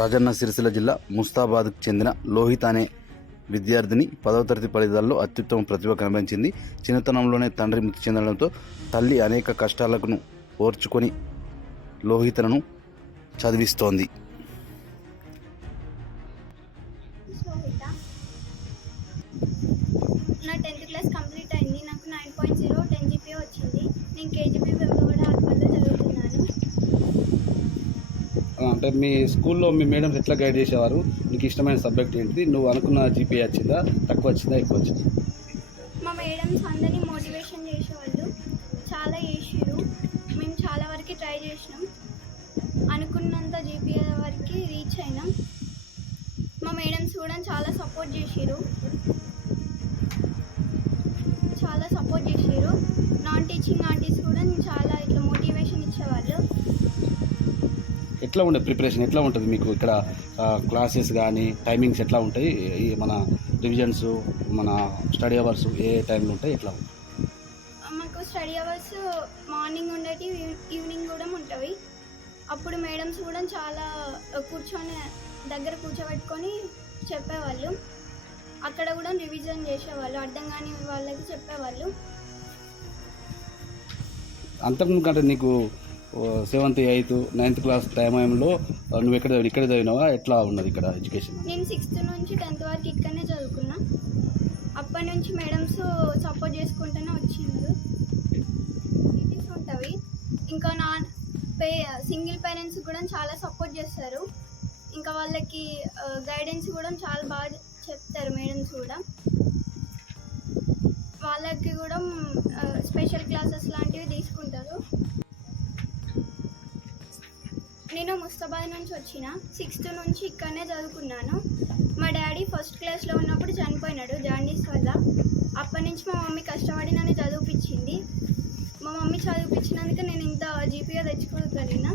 రాజన్న సిరిసిల్ల జిల్లా ముస్తాబాద్కు చెందిన లోహిత్ అనే విద్యార్థిని పదవ తరగతి ఫలితాల్లో అత్యుత్తమ ప్రతిభ కనిపించింది చిన్నతనంలోనే తండ్రి మృతి చెందడంతో తల్లి అనేక కష్టాలకు ఓర్చుకొని లోహితను చదివిస్తోంది. నా టెన్త్ క్లాస్ కంప్లీట్ అయింది. నాకు nine point zero ten GP వచ్చింది. నేను కేజీపీ కూడా అంటే మీ స్కూల్లో మీ మేడమ్స్ ఎట్లా గైడ్ చేసేవారు? నీకు ఇష్టమైన సబ్జెక్ట్ ఏంటిది? నువ్వు అనుకున్న జీపీఏ వచ్చిందా? తక్కువ వచ్చిందా? ఎక్కువ వచ్చిందా? మా మేడమ్స్ అందరినీ మోటివేషన్ చేసేవాళ్ళు. చాలా చేసారు మేము చాలా వరకు ట్రై చేసినాం. అనుకున్నంత జీపీఏ వరకు రీచ్ అయినాం. మా మేడమ్స్ కూడా చాలా సపోర్ట్ చేసారు చాలా సపోర్ట్ చేసారు నాన్ టీచింగ్ ఆంటీస్ కూడా చాలా ఇట్లా మోటివేషన్ ఇచ్చేవాళ్ళు. ఎట్లా ఉండే ప్రిపరేషన్? ఎట్లా ఉంటుంది మీకు ఇక్కడ క్లాసెస్ కానీ టైమింగ్స్ ఎట్లా ఉంటాయి? ఈ మన రివిజన్స్ మన స్టడీ అవర్స్ ఏ టైంలో ఉంటాయి? ఎట్లా ఉంటాయి? మాకు స్టడీ అవర్స్ మార్నింగ్ ఉండేటి ఈవినింగ్ కూడా ఉంటవి. అప్పుడు మేడమ్స్ కూడా చాలా కూర్చొని దగ్గర కూర్చోబెట్టుకొని చెప్పేవాళ్ళు. అక్కడ కూడా రివిజన్ చేసేవాళ్ళు అర్థం కాని వాళ్ళకి చెప్పేవాళ్ళు. అంతకుముందు కంటే నీకు సెవెంత్ ఎయిత్ నైన్త్ క్లాస్ టైంలో నువ్వు ఎక్కడ ఇక్కడ చదివినావా? ఎట్లా ఉన్నది ఇక్కడ ఎడ్యుకేషన్? నేను సిక్స్త్ నుంచి టెన్త్ వరకు ఇక్కడనే చదువుకున్నా. అప్పటి నుంచి మేడమ్స్ సపోర్ట్ చేసుకుంటూనే వచ్చిండ్రు. యాక్టివిటీస్ ఇంకా నాన్ పే సింగిల్ పేరెంట్స్ కూడా చాలా సపోర్ట్ చేస్తారు. ఇంకా వాళ్ళకి గైడెన్స్ కూడా చాలా బాగా చెప్తారు మేడమ్స్ కూడా. వాళ్ళకి కూడా స్పెషల్ క్లాసెస్ లాంటివి తీసుకుంటారు. నేను ముస్తాబాద్ నుంచి వచ్చిన సిక్స్త్ నుంచి ఇక్కడనే చదువుకున్నాను. మా డాడీ ఫస్ట్ క్లాస్లో ఉన్నప్పుడు చనిపోయినాడు జాండీస్ వల్ల. అప్పటి నుంచి మా మమ్మీ కష్టపడి నన్ను చదివిపించింది. మా మమ్మీ చదివిపించినందుకు నేను ఇంత జీపీగా తెచ్చుకోగలిగిన.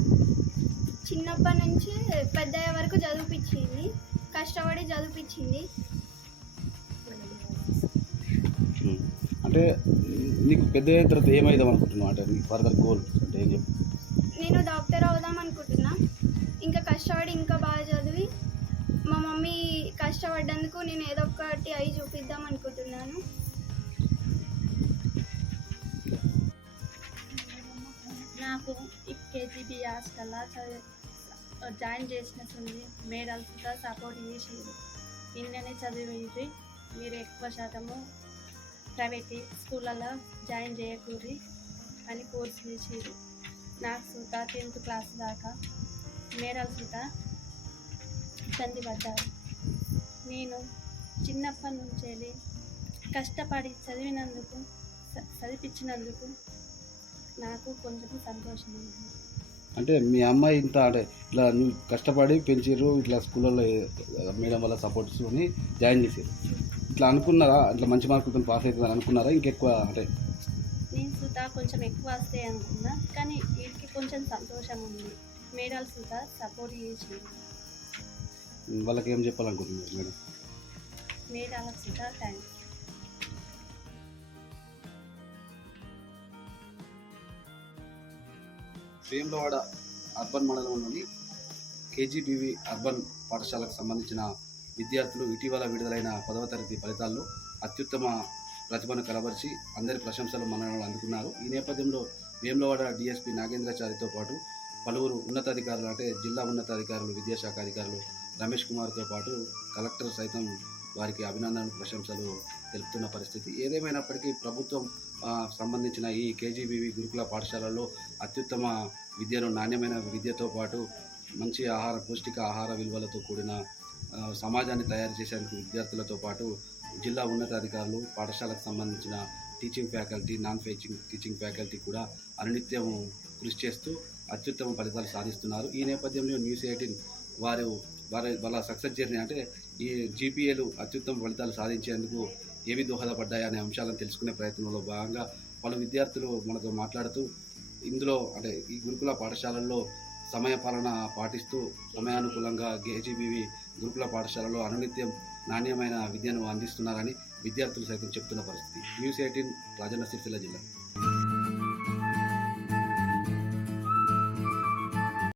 చిన్నప్పటి నుంచి పెద్దయ్యే వరకు చదివిపించింది. కష్టపడి చదివిపించింది. అంటే నీకు పెద్ద అయిన తర్వాత ఏమైదాం అనుకుంటున్నావు? అంటే నీ ఫర్దర్ గోల్ అంటే ఏం చెప్పు నేను డాక్టర్ అవుదాం అనుకుంటున్నా. ఇంకా కష్టపడి ఇంకా బాగా చదివి మా మమ్మీ కష్టపడ్డందుకు నేను ఏదో ఒకటి అయి చూపిద్దాం అనుకుంటున్నాను. నాకు కేజీబీ హాస్టల్లో చదివి జాయిన్ చేసిన ఉంది సపోర్ట్ చేసి నిన్ననే చదివేది. మీరు ఎక్కువ శాతము ప్రైవేట్ స్కూళ్ళలో జాయిన్ చేయకూరి అని కోర్స్ చేసేది నాకు సుతా టెన్త్ క్లాస్ దాకా. మేరల్ సుతా ఇబ్బంది పడ్డారు నేను చిన్నప్పటి నుంచి వెళ్ళి కష్టపడి చదివినందుకు చదివించినందుకు నాకు కొంచెం సంతోషం అంటే మీ అమ్మాయి ఇంత అంటే ఇట్లా నువ్వు కష్టపడి పెంచిర్రు ఇట్లా స్కూళ్ళలో మేడం వల్ల సపోర్ట్స్ అని జాయిన్ చేశారు ఇట్లా అనుకున్నారా? ఇట్లా మంచి మార్కులతో పాస్ అవుతుందని అనుకున్నారా? ఇంకెక్కువ అంటే నేను సుతా కొంచెం ఎక్కువ వస్తాయి అనుకున్నా కానీ వీటికి కొంచెం సంతోషం ఉంది మేడాలు సుతా సపోర్ట్ చేసి వాళ్ళకి ఏం చెప్పాలనుకుంటున్నారు మేడం? మేడాల సుతా థ్యాంక్స్ వేములవాడ అర్బన్ మండలంలోని కేజీబీవి అర్బన్ పాఠశాలకు సంబంధించిన విద్యార్థులు ఇటీవల విడుదలైన పదవ తరగతి ఫలితాల్లో అత్యుత్తమ ప్రతిభను కలబరిచి అందరి ప్రశంసలు మన్ననలు అందుకున్నారు. ఈ నేపథ్యంలో వేములవాడ డిఎస్పి నాగేంద్రాచారితో పాటు పలువురు ఉన్నతాధికారులు అంటే జిల్లా ఉన్నతాధికారులు విద్యాశాఖ అధికారులు రమేష్ కుమార్తో పాటు కలెక్టర్ సైతం వారికి అభినందనలు ప్రశంసలు తెలుపుతున్న పరిస్థితి. ఏదేమైనప్పటికీ ప్రభుత్వం సంబంధించిన ఈ కేజీబీవి గురుకుల పాఠశాలలో అత్యుత్తమ విద్యను నాణ్యమైన విద్యతో పాటు మంచి ఆహార పౌష్టిక ఆహార విలువలతో కూడిన సమాజాన్ని తయారు చేసేందుకు విద్యార్థులతో పాటు జిల్లా ఉన్నతాధికారులు పాఠశాలకు సంబంధించిన teaching faculty non teaching teaching faculty కూడా అనునిత్యం కృషి చేస్తూ అత్యుత్తమ ఫలితాలు సాధిస్తున్నారు. ఈ నేపథ్యంలో న్యూస్ ఎయిటీన్ వారు వారి వాళ్ళ సక్సెస్ జర్నీ అంటే ఈ జీపీఏలు అత్యుత్తమ ఫలితాలు సాధించేందుకు ఏవి దోహదపడ్డాయి అనే అంశాలను తెలుసుకునే ప్రయత్నంలో భాగంగా పలు విద్యార్థులు మనతో మాట్లాడుతూ ఇందులో అంటే ఈ గురుకుల పాఠశాలల్లో సమయ పాలన పాటిస్తూ సమయానుకూలంగా గేజీబీవి గురుకుల పాఠశాలలో అనునిత్యం నాణ్యమైన విద్యను అందిస్తున్నారని విద్యార్థులు సైతం చెప్తున్న పరిస్థితి. న్యూస్ ఎయిటీన్ రాజన్న సిరిసిల్ల జిల్లా.